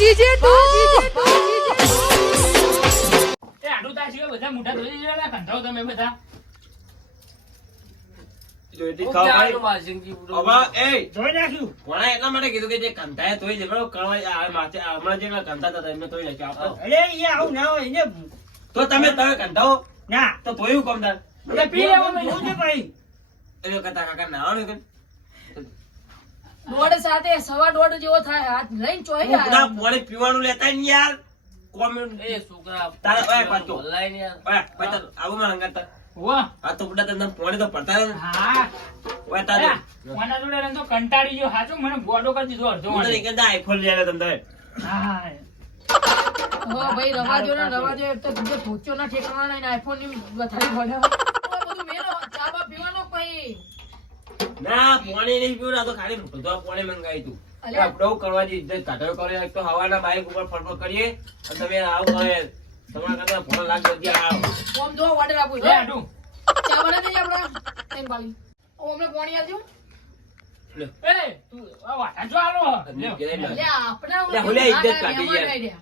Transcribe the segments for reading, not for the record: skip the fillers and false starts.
GJ તું એ આડું તા સિવાય બધા મોઢા ધોઈ દેવાના કંટાળો તમે બધા જોઈતી ખાવ ભાઈ. હવે, એ, જોઈ નાખ્યું ભણા એટલા માટે કીધું કે જે કંટાળે તોય જ બરાબર કળવાય આ માથે હમણાં જેટલા કંટાળતા હતા એમને તોય નાખ્યો આપો. અરે અહીંયા આવું ના હોય એને તો તમે કંટાળો ના તો તોયું કોમ તાર એ પી લેવો મેં. જોજે ભાઈ એટલે કહેતા કાકા નાવાનું કે દોઢ સાથે સવા દોઢ જેવો થાય હાથ લઈને ચોઈ તું બધા જાય પોણી પીવાનું લેતા ને યાર કોમ એ છોકરા તારે ઓય પાછો બોલાય ને યાર. ઓય પાછો આવું માં હંગાતા વાહ આ તો બધા તમને પોણી તો પડતા ને હા ઓય તારે કોના જોડે રહીને તો કંટાળી ગયો હાચું મને ગોડો કરી દીધો અડધો હું તો વાળી. કહેતા આઈફોન લઈ આવ્યો તમને હા હો ભાઈ રવાજો ને રવાજો એક તો બીજો ભૂચો ના ઠેકાણા નહીં આઈફોન ની વધારે પડે બધું મેલો ચા બા પીવાનો પછી ના પોણી નહીં પીવું ના તો ખાલી બધું પોણી મંગાવી તું અલ્યા. આપણે આવું કરવાની ઇજ્જત કાઢો કરે એક તો હવાના બાઈક ઉપર ફરફર કરીએ અને તમે આવું કરે તમારા કરતા ફોન લાગ જગ્યા આવો ઓમ જો ઓર્ડર આપું લે આડું ચા બનાવી દઈએ આપડા એમ બાલી ઓ અમને પાણી આપજો એ તું આ વાટા જો આલો લ્યો. લે આપણા લે, હુલે ઇજ્જત કાઢી યાર.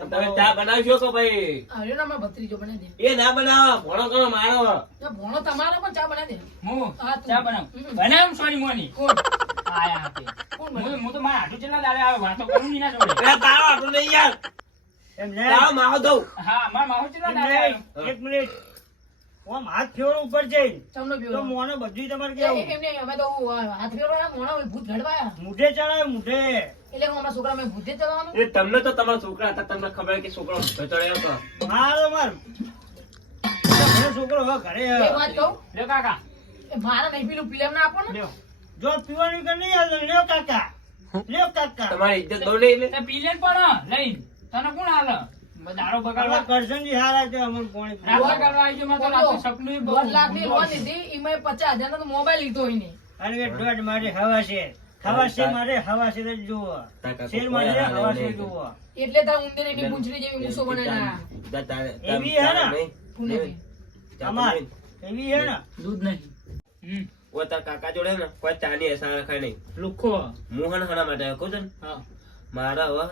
તમે ચા બનાવશો કે ભાઈ અરે ના માં ભત્રીજો બનાવી દે એ ના બનાવો ભણો કરો મારો ના ભણો તમારો પણ ચા બનાવી દે હું હા, તું. ચા બનાવ હમ. બનાવ સોરી મોની કોણ આયા હાથે કોણ હું બનાવે? હું તો મારા આટું ચેલા દાડે આવે વાતો કરું ની ના જોડે એ તારો આટલું નહીં યાર એમ તારો નહીં માવો દઉં હા મારા માહુ ચેલા એમ દાડે નહીં. આવે એક મિનિટ આમ હાથ ફેરવો ઉપર જઈને ચમનો તો પીવો મોને બધું તમારે એ કેવું એમ નહીં અમે તો હાથ ફેરવાના મોણા ભૂત ઘડવાયા મુઢે ચડાવે મુઢે એટલે હું અમારા છોકરા મેં ભૂતે ચલાવવાનું એ તમને તો તમારા છોકરા હતા તમને ખબર કે છોકરો ચડ્યો હતો મારો માર મને છોકરો હવે ઘરે એક વાત કહું લ્યો કાકા એ મારા નહીં પીલું પીલેમ ના આપો ને લ્યો જો પીવાની કે નહીં આવે લ્યો કાકા લ્યો કાકા તમારી ઇજ્જત બહુ નહીં એટલે તે પી લે પણ લઈ તને કોણ હાલ દાડો હવે બગાડવા કરશનજી હારા છે અમર પાણી રાત બગાડવા આવી ગયો મારે તો રાતનું સપનું ય બહુ 1 લાખની લોન લીધી એમાં 50,000 નો તો મોબાઈલ લીધો એને અને કે દોઢ મારે હવા છે હવા છે મારે હવા છે જ જોવો શેર મારે હવા છે જોવો એટલે તાર ઉંદર એની પૂંછડી જેવી મૂછો બનાવ્યા એવી હે ને? પુનેથી. અમાર એવી હે ને દૂધ નહીં ઓ તાર કાકા જોડે ને કોઈ ચાની એસા રખાય નહીં લુખો મોહન હણા માટે કહું છું ને હા મારા હવે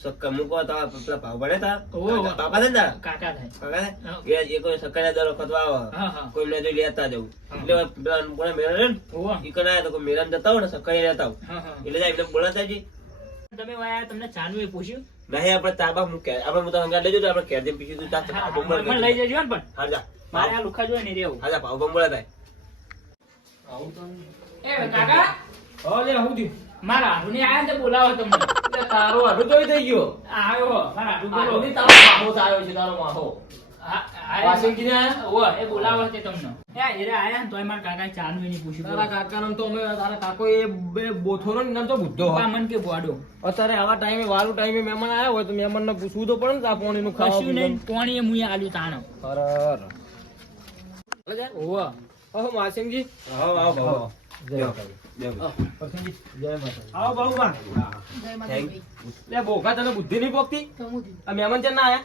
સક્કર મૂકો તો પેલા ભાવ પડે તા ઓહો. બાપા છે ને તારા? કાકા થાય કાકા છે? હા. એ કોઈ સક્કર દર વખત આવે હા હા કોઈ ને જોઈ લેતા જવું હા. એટલે પેલા કોને મેળા રે ને ઓહો. ઈ કને આયા તો કોઈ મેળા જતા હોય ને સક્કર લેતા આવું હા હા એટલે જાય એટલે બોલાતા જી તમે વાયા તમને ચાનું એ પૂછ્યું નહીં આપણે તાબા મૂકે આપણે હું તો હંગાત લેજો તો આપણે કેરદીન પીછું તું તાર હા, ભાવ મને લઈ જજો ને પણ હા જા મારે આ લુખા જોઈ નહીં રહેવું હા જા ભાવ બોલાતા એ કાકા હો લે હું દી મારા આડું આયા ને તે બોલાવો તમને તારો આડું જોઈ થઈ ગયો આવ્યો મારા આડું બોલો આડું તારો માહો આવ્યો છે તારો માહો વાસણજી ને આયા? ઓ એ બોલાવો છે તમને એ એરે આયા ને તોય મારા કાકા ચાનું એની પૂછ્યું તારા કાકા નામ તો અમે તારા કાકો એ બે બોથોનો ને નામ તો બુદ્ધો બા મન કે બોડો અત્યારે આવા ટાઈમે વારું ટાઈમે મહેમાન આવ્યા હોય તો મહેમાન ને પૂછવું તો પડે ને આ પાણીનું ખાવા કશું નહીં કોણીએ મુએ આલ્યું તાણો અરર ઓવા ઓહો માસિંગજી આવો આવો ભાવ જય જય માતાજી. જય માતાજી. આવો બાબુબા જય માતાજી. લે બોકા તને બુદ્ધિ નહીં પોકતી કમુદી. આ મહેમાન છે ના આયા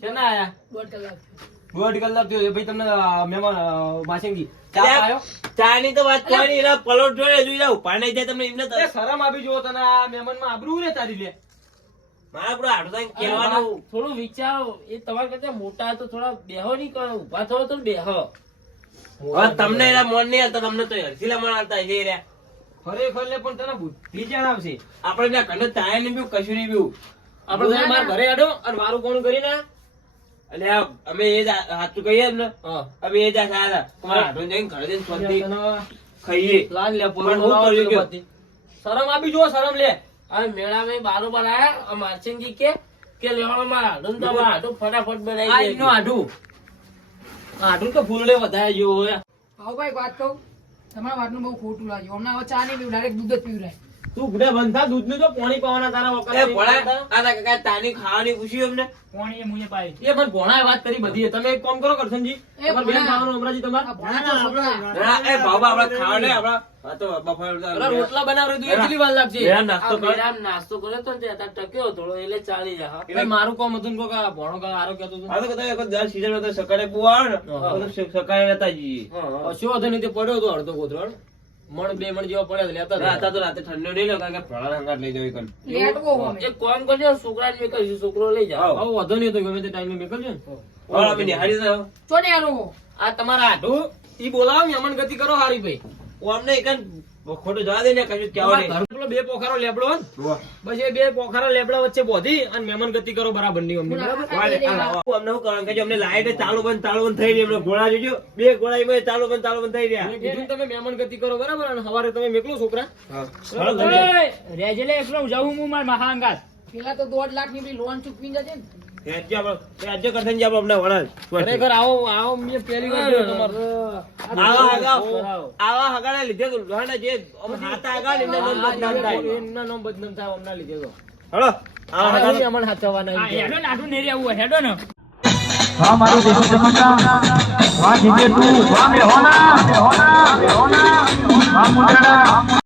છે ના આયા 1.5 કલાક દોઢ કલાક થયો ભાઈ તમને મહેમાન માસિંગજી ચા અલ્યા, પાયો ચાની તો વાત કોઈ નહીં, એના પલોટ જોડે જોઈ જાવ પાણી જાય તમને એમને તો એ શરમ આપી જુઓ તને આ મહેમાન માં આબરૂ રે તારી લે મારા પૂરા હાડું થાય કહેવાનું થોડું વિચારો એ તમારા કરતા મોટા તો થોડા બેહો નહીં કરો ઉભા થયો તો બેહો હવે તમને એના મોન નહીં હાલતા તમને તો હરખીલા મોન હાલતા હશે એ રહ્યા. ખરેખર લે પણ તને બુદ્ધિ જણાવશે આપણે ત્યાં કને ચાય નહીં પીવું કશું નહીં પીવું આપણે તો મારા ઘરે આડો અને મારું કોણ કરીને અને આ અમે એ જ સાચું કહીએ ને હા અમે એ જ આશા હતા તમારા હાડું જઈને ઘરે જઈને શાંતિ તને ખાઈએ લાલ લે પણ હું કર્યું કે? શરમ આપી જુઓ શરમ લે અને મેળામાં બારોબાર આયા મારસિંગજી કે લેવાનો મારા હાડું ને તમારા હાડું ફટાફટ આ બનાવી એનો આઢું આઢું તો ફૂલડે વધારે જેવો હોય આવો ભાઈ વાત કહું તમારા વાતનું બહુ ખોટું લાગ્યું હમણાં હવે ચા નહીં પીવું ડાયરેક્ટ દૂધ જ પીવરાય તું ગુડા બંધા દૂધ નું તો પાણી પાવાના તારા એ વખત ભોળા, આ તારા કાકા તાની ખાવાની પૂછ્યું અમને કોણીએ મુએ પાઈ એ પણ ભોણાએ વાત કરી બધી તમે એક કામ કરો કરશનજી તમારે બેન ખાવાનું હમણાંજી તમારે આ ભણા તો છોકરા ના, એ બાબા આપણે ખાવા નહીં આપણા આ તો બફાર પેલા રોટલા બનાવવા દઉં કેટલી વાર લાગશે મેરા નાસ્તો આ કર મેળામાં નાસ્તો કર્યો તો ને તે અત્યારે ટક્યો થોડો એટલે ચાલી જાય હા. ભાઈ મારું કામ હતું ને કોક આ ભોણો કા આરો કહેતો હતો આ તો કદાચ એક દર season માં તો સકાળે બહુ આવે ને હા. તો સકાળે નતા જઈએ હા, હા. કશો વાંધો નહીં તે પડ્યો હતો અડધો કોથળો મણ બે મણ જેવા પડ્યા છે, લેતા ના, હતા. અત્યારે તો રાતે ઠંડો નહીં લો કારણ કે ફળાના હંગાત લઈ જવી કર લેટવો અમે. એક કામ કરજો છોકરાને મેકલજો, છોકરો લઈ જાઓ. આવો. આવો વાંધો નહીં તો ગમે તે ટાઈમે મેકલજો ને. વાળ આપી નિહાળી જાઓ. ચો ને આરો. આ તમારા આઢું ઈ બોલાવો મહેમાન ગતિ કરો હારી ભાઈ. ઓ અમને એક ખોટું જવા દે ને કશું કહેવા તમારા નહીં. ઘર પેલો બે પોખારો લેબડો હોય ને, બસ એ બે પોખારા લેબડા વચ્ચે બોધી અને મહેમાન ગતિ કરો બરાબર ની અમને, બરાબર? વાળ, આ અમને શું કરવાનું કે જો અમને લાઈટ ચાલુ બંધ થઈ રહી, એમને ઘોડા જોજો બે ઘોડા એમાં ચાલુ બંધ થઈ રહ્યા. મેં કીધું ને તમે મહેમાન ગતિ કરો બરાબર, અને સવારે તમે મેકલો છોકરા. રેજે લે એકલો જાઉં હું માર મહાંગાત. પેલા તો 1.5 લાખ ની પેલી લોન ચૂકવી જશે ને. રાજ્ય કરતા ને આપણે વળાંક. ખરેખર આવો મેં પહેલી વાર જોયું તમારું. આવા હગાના લીધે તો લોહાણા જે આમ હાથા હગા ને એમના નામ બદનામ થાય. એમના નામ બદનામ થાય અમના લીધે તો. હળો, આવા હગા આ અમન હાચવવાના આ એમ કે. હેડો ને આટલું નેરી આવું હેડો ને. હા મારું દેશી ચમચા વાહ જીતે તું વાહ મે હોના